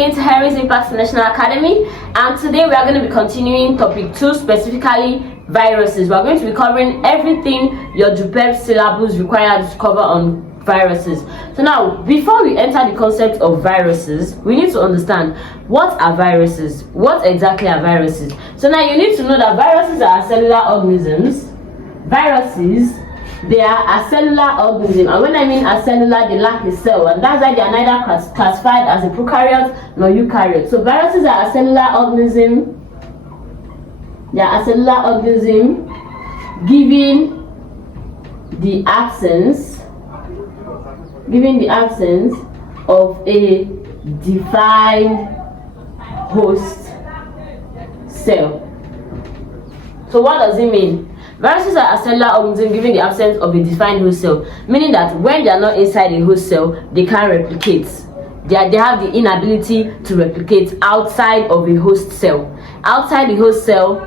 again to Harry's Impact National Academy, and today we are going to be continuing topic 2, specifically viruses. We are going to be covering everything your JUPEB syllabus requires to cover on viruses. So now, before we enter the concept of viruses, we need to understand what are viruses. What exactly are viruses? So now you need to know that viruses are cellular organisms. Viruses, they are a cellular organism, and when I mean a cellular, they lack a cell, and that's why they are neither classified as a prokaryote nor eukaryote. So viruses are a cellular organism. They are a cellular organism given the absence of a defined host cell. So what does it mean? Viruses are a cellular organism given the absence of a defined host cell, meaning that when they are not inside a host cell, they can't replicate. They have the inability to replicate outside of a host cell. Outside the host cell,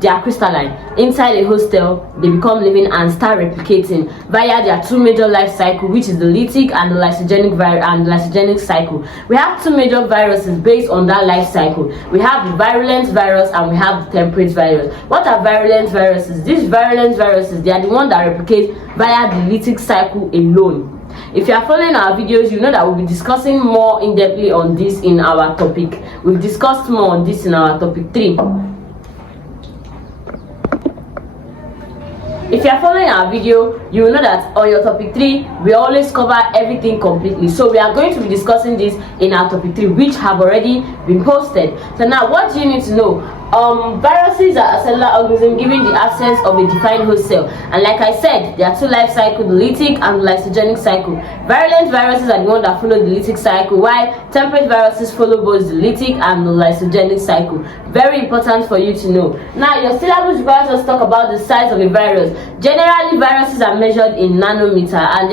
they are crystalline. Inside a host cell, they become living and start replicating via their two major life cycle, which is the lytic and the lysogenic cycle. We have two major viruses based on that life cycle. We have the virulent virus and we have the temperate virus. What are virulent viruses? These virulent viruses, they are the ones that replicate via the lytic cycle alone. If you are following our videos, you know that we'll be discussing more in-depthly on this in our topic. We've discussed more on this in our topic 3. If you are following our video, you will know that on your topic 3, we always cover everything completely. So we are going to be discussing this in our topic 3, which have already been posted. So now, what do you need to know? Viruses are a cellular organism given the absence of a defined host cell, and like I said, there are two life cycles, the lytic and the lysogenic cycle. Virulent viruses are the ones that follow the lytic cycle, while temperate viruses follow both the lytic and the lysogenic cycle. Very important for you to know. Now, your syllabus requires us to talk about the size of a virus. Generally, viruses are measured in nanometer, and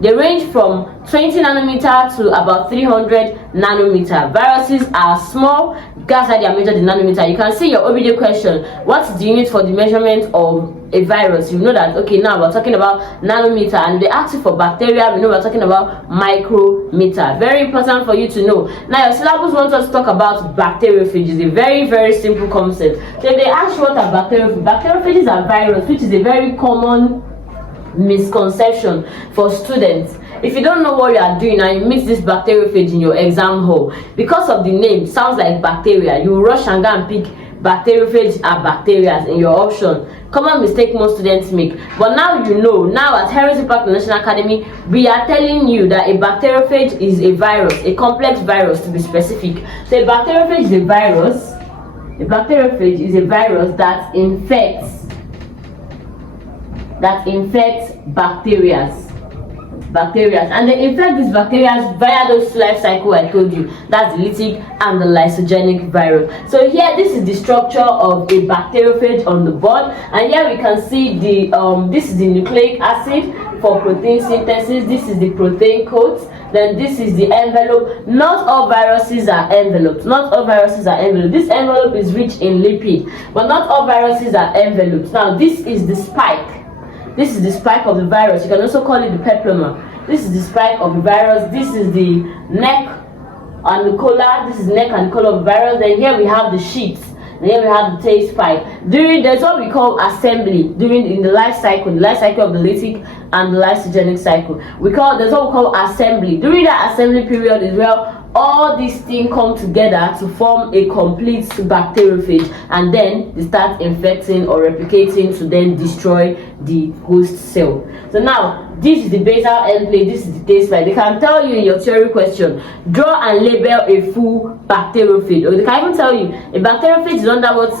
they range from 20 nanometer to about 300 nanometer. Viruses are small, that's why they are measured in nanometer. You can see your OBJ question, what's the unit for the measurement of a virus? You know that, okay, now we're talking about nanometer, and they ask you for bacteria, we know we're talking about micrometer. Very important for you to know. Now, your syllabus wants us to talk about bacteriophages, a very, very simple concept. So if they ask you what are bacteriophages are virus, which is a very common misconception for students. If you don't know what you are doing and you meet this bacteriophage in your exam hall, because of the name, sounds like bacteria, you rush and go and pick bacteriophage are bacteria in your option. Common mistake most students make. But now you know, now at Harry's Impact National Academy, we are telling you that a bacteriophage is a virus, a complex virus to be specific. So a bacteriophage is a virus. A bacteriophage is a virus that infects bacteria, and they infect these bacteria via those life cycle I told you. That's the lytic and the lysogenic virus. So here, this is the structure of a bacteriophage on the board, and here we can see the this is the nucleic acid for protein synthesis. This is the protein coat. Then this is the envelope. Not all viruses are enveloped. This envelope is rich in lipid, but not all viruses are enveloped. Now, this is the spike. This is the spike of the virus. You can also call it the peploma. This is the spike of the virus. This is the neck and the collar. This is neck and collar of the virus. Then here we have the sheaths. And here we have the tail spike. There's what we call assembly in the life cycle of the lytic and the lysogenic cycle. There's what we call assembly. During that assembly period is where all these things come together to form a complete bacteriophage, and then they start infecting or replicating to then destroy the host cell. So now, this is the basal end plate, this is the tail spike. They can tell you in your theory question, draw and label a full bacteriophage, or they can even tell you a bacteriophage is under what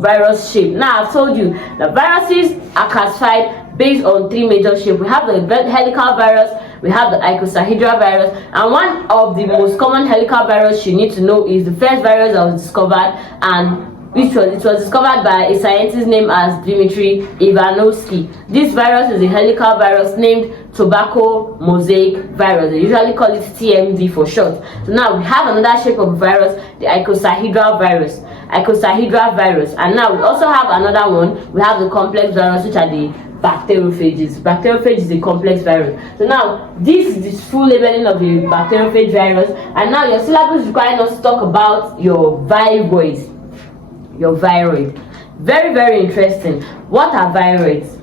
virus shape. Now, I've told you that viruses are classified based on 3 major shapes. We have the helical virus, we have the icosahedral virus, and one of the most common helical virus you need to know is the first virus that was discovered and it was discovered by a scientist named as Dmitry Ivanovsky. This virus is a helical virus named tobacco mosaic virus. They usually call it TMD for short. So now we have another shape of virus, the icosahedral virus. And now we also have another one. We have the complex virus, which are the bacteriophages. Bacteriophage is a complex virus. So now this is the full labeling of the bacteriophage virus. And now your syllabus requires us to talk about your viroids. Your viroid. Very, very interesting. What are viroids?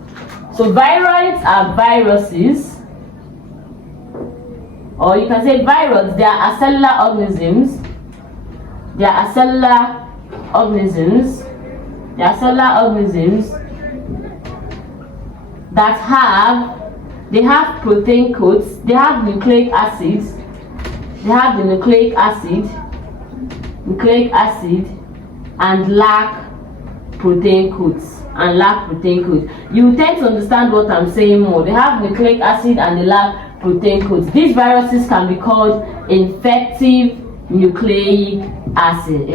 So viroids are viruses, or you can say viroids. They are acellular organisms. They are acellular organisms. They are cellular organisms that have protein coats. They have nucleic acids. They have the nucleic acid, and lack protein coats. You tend to understand what I'm saying more. They have nucleic acid and they lack protein coats. These viruses can be called infective nucleic acid.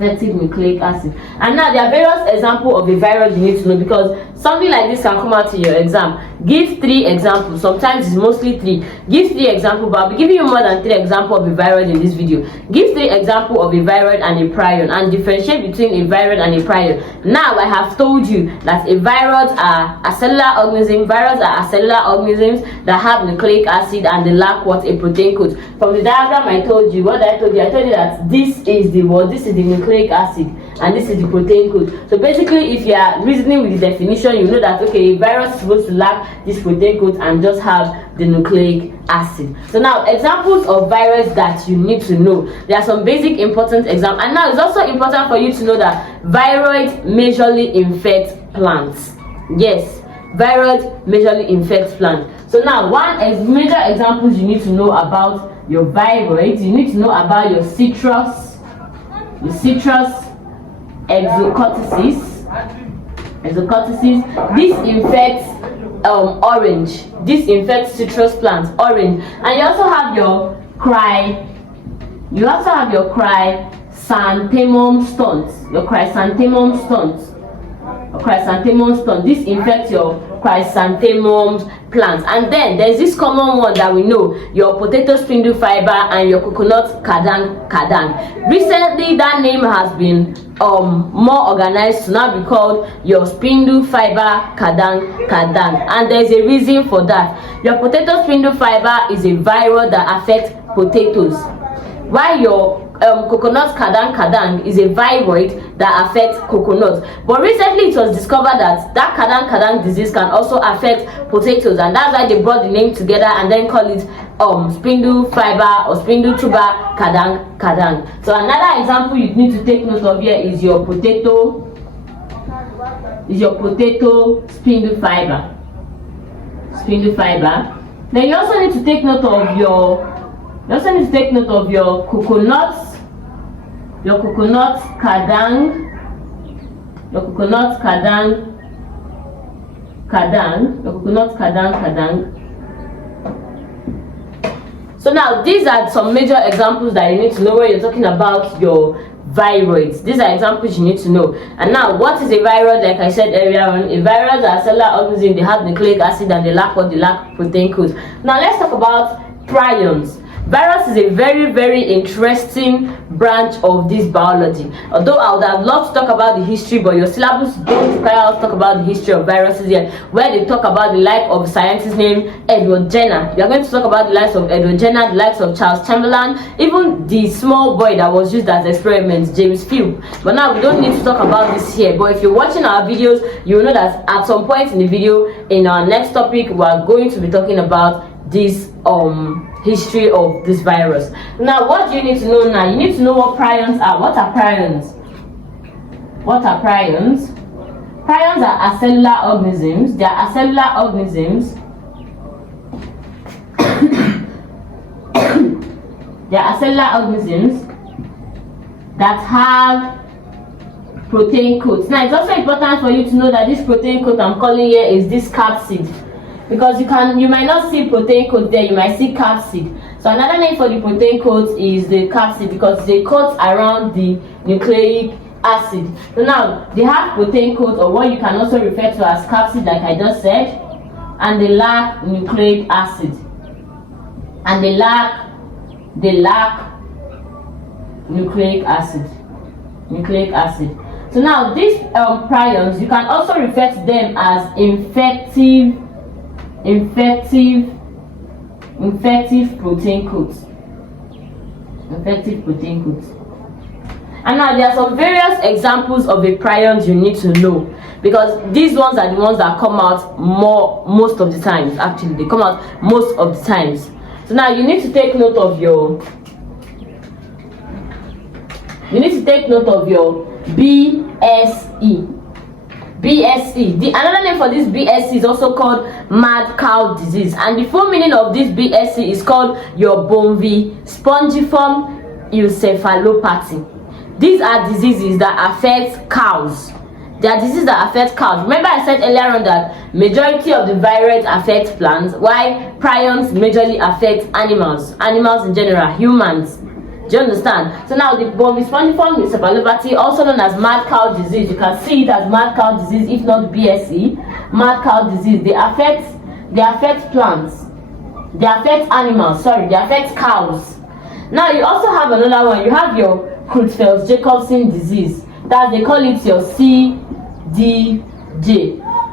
And now there are various examples of a virus you need to know, because something like this can come out in your exam. Give 3 examples. Sometimes it's mostly 3. Give 3 examples, but I'll be giving you more than 3 examples of a viroid in this video. Give 3 examples of a viroid and a prion, and differentiate between a viroid and a prion. Now I have told you that a viroid are acellular organisms. Viruses are acellular organisms that have nucleic acid and they lack what? A protein coat. From the diagram I told you, I told you that this is the nucleic acid and this is the protein coat. So basically, if you are reasoning with the definition, you know that okay, a virus is supposed to lack this protein coat and just have the nucleic acid. So now, examples of virus that you need to know. There are some basic important examples, and now it's also important for you to know that viroids majorly infect plants. Yes, viroids majorly infect plants. So now, major examples you need to know about your viroids. You need to know about your citrus exocortices. This infects orange. This infects citrus plants, orange. And you also have your chrysanthemum stones. This infects your chrysanthemum plants. And then there's this common one that we know, your potato spindle fiber and your coconut kadang. Recently that name has been more organized to now be called your spindle fiber kadang, and there's a reason for that. Your potato spindle fiber is a virus that affects potatoes, while your coconut kadang is a viroid that affects coconuts. But recently it was discovered that kadang disease can also affect potatoes, and that's why they brought the name together and then call it spindle fiber or spindle tuber kadang. So another example you need to take note of here is your potato spindle fiber. Then you also need to take note of your coconut kadang. So now these are some major examples that you need to know when you're talking about your viroids. These are examples you need to know. And now, what is a viroid? Like I said earlier on, a viroid are cellular organisms. They have nucleic acid and they lack protein coats. Now let's talk about prions. Virus is a very, very interesting branch of this biology. Although I would have loved to talk about the history, but your syllabus don't require us to talk about the history of viruses yet, where they talk about the life of a scientist named Edward Jenner. We are going to talk about the lives of Edward Jenner, the lives of Charles Chamberlain, even the small boy that was used as experiments, James Field. But now we don't need to talk about this here. But if you're watching our videos, you will know that at some point in the video, in our next topic, we are going to be talking about this history of this virus. Now, what do you need to know now? You need to know what prions are. What are prions? Prions are acellular organisms. They are acellular organisms. They are acellular organisms that have protein coats. Now, it's also important for you to know that this protein coat I'm calling here is this capsid. Because you might not see protein coat there, you might see capsid. So another name for the protein coat is the capsid, because they coat around the nucleic acid. So now they have protein coat, or what you can also refer to as capsid, like I just said, and they lack nucleic acid, and they lack nucleic acid. So now these prions, you can also refer to them as infective protein coats. And now there are some various examples of the prions you need to know, because these ones are the ones that come out most of the times. Actually, they come out most of the times. So now you need to take note of your BSE. Another name for this BSE is also called mad cow disease, and the full meaning of this BSE is called your Bovine spongiform encephalopathy. These are diseases that affect cows. They are diseases that affect cows. Remember I said earlier on that majority of the viroids affect plants, while prions majorly affect animals in general, humans. Do you understand? So now the Bovine spongiform encephalopathy, also known as mad cow disease, you can see it as mad cow disease, if not BSE. Mad cow disease, they affect plants, they affect animals, they affect cows. Now you also have another one. You have your Creutzfeldt-Jacobson disease. That they call it your CDJ,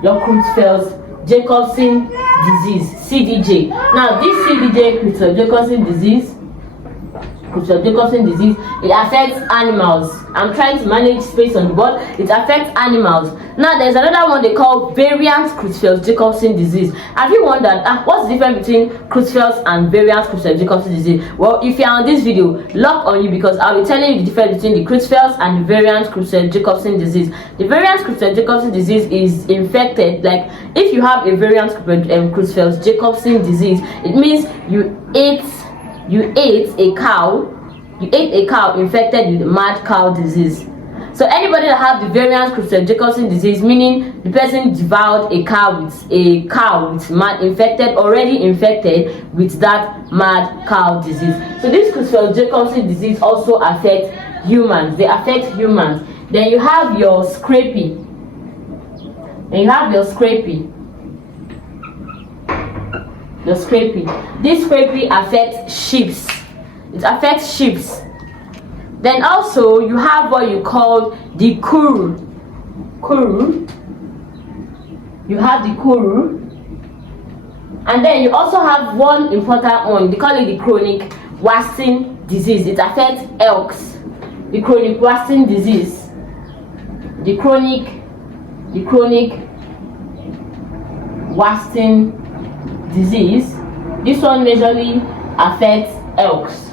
your Creutzfeldt-Jacobson disease, CDJ. Now this CDJ, Creutzfeldt-Jacobson disease, it affects animals. I'm trying to manage space on the board. It affects animals. Now there's another one they call variant Creutzfeldt-Jacobson disease. Have you wondered what's the difference between Creutzfeldt and variant Creutzfeldt-Jacobson disease? Well, if you're on this video, lock on you, because I'll be telling you the difference between the Creutzfeldt and the variant Creutzfeldt-Jacobson disease. The variant Creutzfeldt-Jacobson disease is infected. Like if you have a variant Creutzfeldt-Jacobson disease, it means you ate a cow infected with mad cow disease. So anybody that have the variant Creutzfeldt-Jacobson disease, meaning the person devoured a cow with already infected with that mad cow disease. So this Creutzfeldt-Jacobson disease also affects humans. They affect humans. Then you have your scrapie. This scrapie affects sheep. It affects sheep. Then also you have what you call the kuru. You have the kuru. And then you also have one important one. They call it the chronic wasting disease. It affects elks. The chronic wasting disease. The chronic wasting disease. This one majorly affects elks.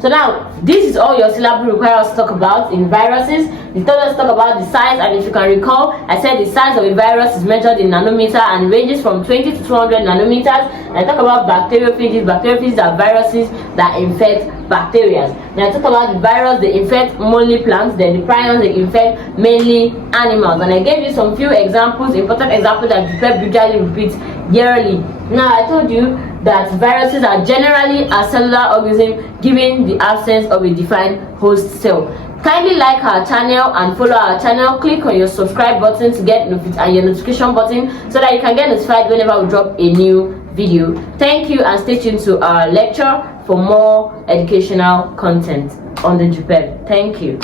So now this is all your syllabus requires us to talk about in viruses. They told us to talk about the size, and if you can recall, I said the size of a virus is measured in nanometer and ranges from 20 to 200 nanometers. And I talk about bacteriophages. Bacteriophages are viruses that infect bacteria. Then I talk about the virus, they infect mainly plants. Then the prions, they infect mainly animals. And I gave you some few examples, important examples that JUPEB usually repeats yearly. Now I told you that viruses are generally a cellular organism given the absence of a defined host cell. Kindly like our channel and follow our channel. Click on your subscribe button to get and your notification button so that you can get notified whenever we drop a new video. Thank you, and stay tuned to our lecture for more educational content on the JUPEB. Thank you.